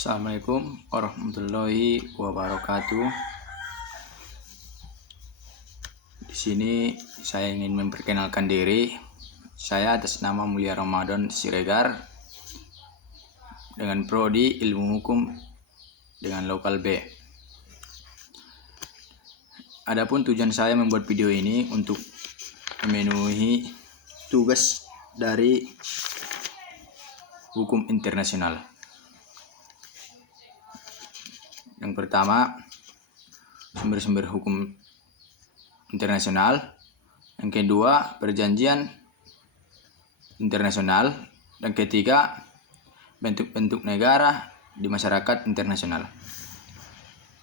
Assalamualaikum warahmatullahi wabarakatuh. Di sini saya ingin memperkenalkan diri. Saya atas nama Mulia Ramadan Siregar dengan prodi Ilmu Hukum dengan lokal B. Adapun tujuan saya membuat video ini untuk memenuhi tugas dari hukum internasional. Yang pertama, sumber-sumber hukum internasional. Yang kedua, perjanjian internasional. Dan ketiga, bentuk-bentuk negara di masyarakat internasional.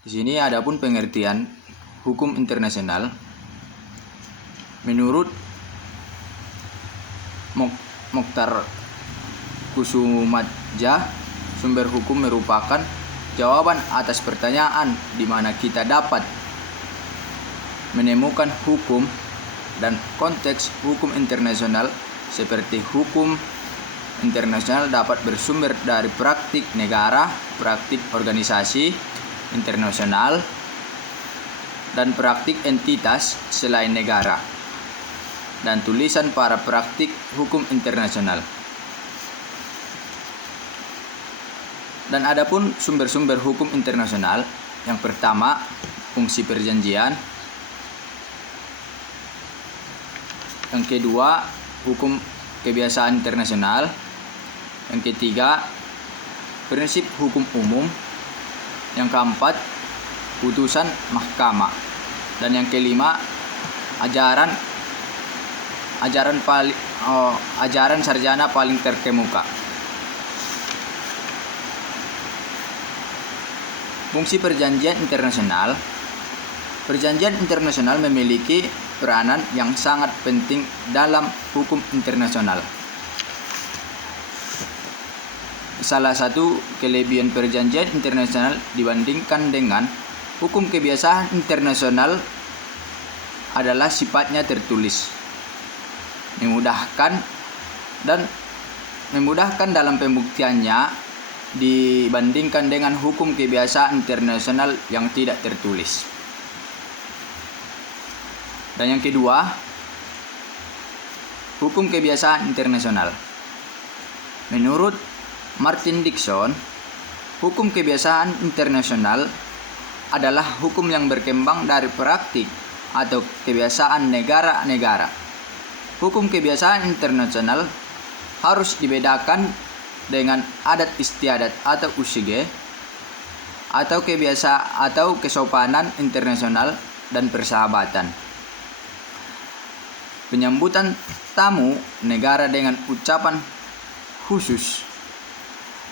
Di sini adapun pengertian hukum internasional menurut Mokhtar Kusumadja, sumber hukum merupakan jawaban atas pertanyaan di mana kita dapat menemukan hukum dan konteks hukum internasional, seperti hukum internasional dapat bersumber dari praktik negara, praktik organisasi internasional, dan praktik entitas selain negara, dan tulisan para praktik hukum internasional. Dan adapun sumber-sumber hukum internasional, yang pertama, fungsi perjanjian. Yang kedua, hukum kebiasaan internasional. Yang ketiga, prinsip hukum umum. Yang keempat, putusan mahkamah. Dan yang kelima, ajaran sarjana paling terkemuka. Fungsi perjanjian internasional. Perjanjian internasional memiliki peranan yang sangat penting dalam hukum internasional. Salah satu kelebihan perjanjian internasional dibandingkan dengan hukum kebiasaan internasional adalah sifatnya tertulis, memudahkan dalam pembuktiannya dibandingkan dengan hukum kebiasaan internasional yang tidak tertulis. Dan yang kedua, hukum kebiasaan internasional. Menurut Martin Dickson, hukum kebiasaan internasional adalah hukum yang berkembang dari praktik atau kebiasaan negara-negara. Hukum kebiasaan internasional harus dibedakan dengan adat istiadat atau usige, atau kesopanan internasional dan persahabatan. Penyambutan tamu negara dengan ucapan khusus,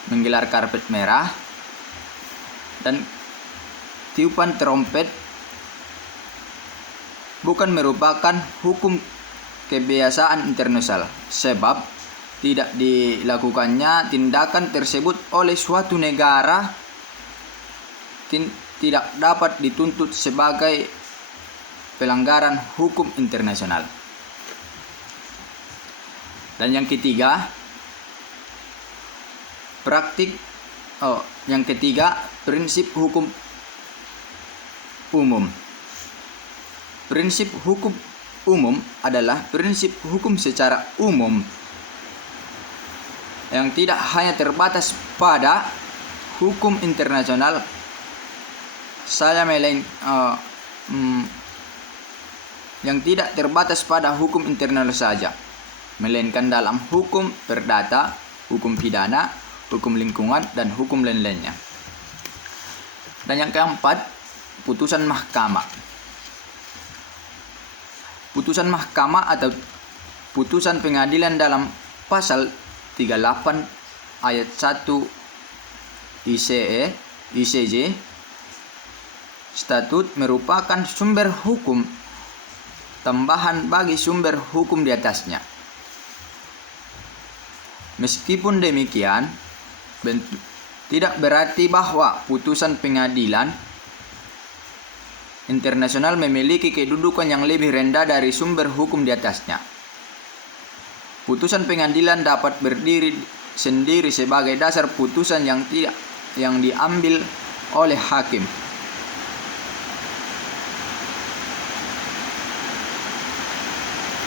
menggelar karpet merah, dan tiupan trompet bukan merupakan hukum kebiasaan internasional, sebab tidak dilakukannya tindakan tersebut oleh suatu negara tidak dapat dituntut sebagai pelanggaran hukum internasional. Dan yang ketiga, prinsip hukum umum. Prinsip hukum umum adalah prinsip hukum secara umum yang tidak hanya terbatas pada hukum internasional yang tidak terbatas pada hukum internasional saja, melainkan dalam hukum perdata, hukum pidana, hukum lingkungan, dan hukum lain-lainnya. Dan yang keempat, putusan mahkamah. Putusan mahkamah atau putusan pengadilan dalam pasal 38 ayat 1 ICJ statut merupakan sumber hukum tambahan bagi sumber hukum di atasnya. Meskipun demikian, tidak berarti bahwa putusan pengadilan internasional memiliki kedudukan yang lebih rendah dari sumber hukum di atasnya. Putusan pengadilan dapat berdiri sendiri sebagai dasar putusan yang tidak yang diambil oleh hakim.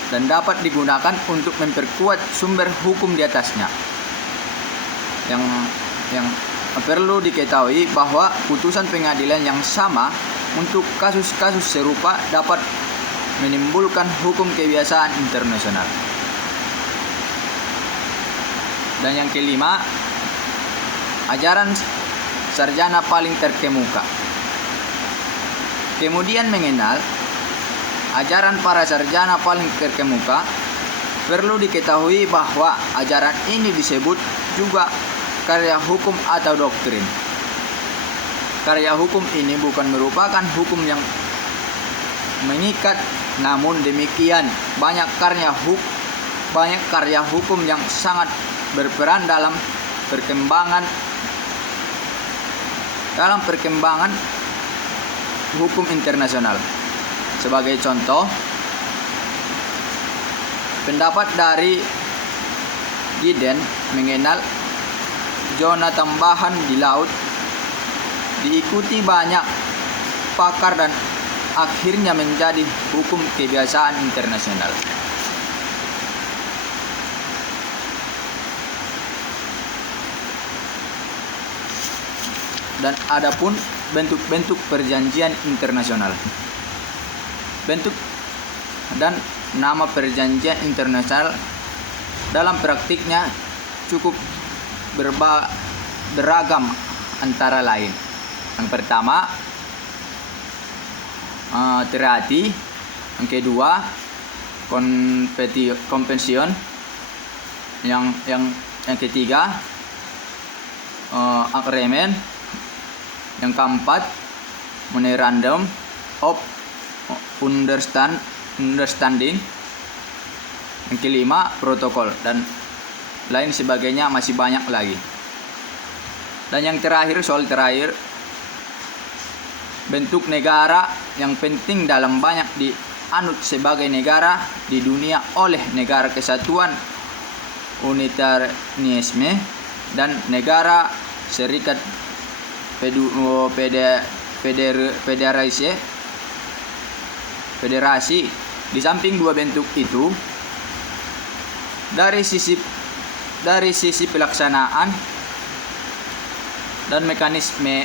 Dan dapat digunakan untuk memperkuat sumber hukum di atasnya. Yang perlu diketahui bahwa putusan pengadilan yang sama untuk kasus-kasus serupa dapat menimbulkan hukum kebiasaan internasional. Dan yang kelima, ajaran sarjana paling terkemuka. Kemudian mengenal ajaran para sarjana paling terkemuka, perlu diketahui bahwa ajaran ini disebut juga karya hukum atau doktrin. Karya hukum ini bukan merupakan hukum yang mengikat, namun demikian banyak karya hukum yang sangat berperan dalam perkembangan hukum internasional. Sebagai contoh, pendapat dari Giddens mengenal zona tambahan di laut diikuti banyak pakar dan akhirnya menjadi hukum kebiasaan internasional. Dan adapun bentuk-bentuk perjanjian internasional. Bentuk dan nama perjanjian internasional dalam praktiknya cukup beragam, antara lain. Yang pertama, treaty. Yang kedua, convention. Yang ketiga, agreement. Yang keempat, memorandum of understanding. Yang kelima, protokol, dan lain sebagainya, masih banyak lagi. Dan yang terakhir, soal terakhir, bentuk negara yang penting dalam banyak dianut sebagai negara di dunia oleh Negara Kesatuan Unitarisme dan Negara Serikat Federasi. Di samping dua bentuk itu, dari sisi pelaksanaan dan mekanisme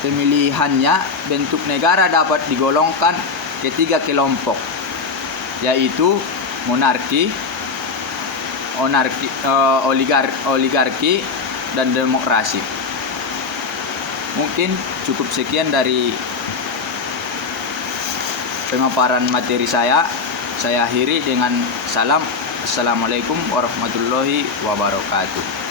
pemilihannya, bentuk negara dapat digolongkan ke tiga kelompok, yaitu monarki, oligarki, dan demokrasi. Mungkin cukup sekian dari pemaparan materi saya. Saya akhiri dengan salam. Assalamualaikum warahmatullahi wabarakatuh.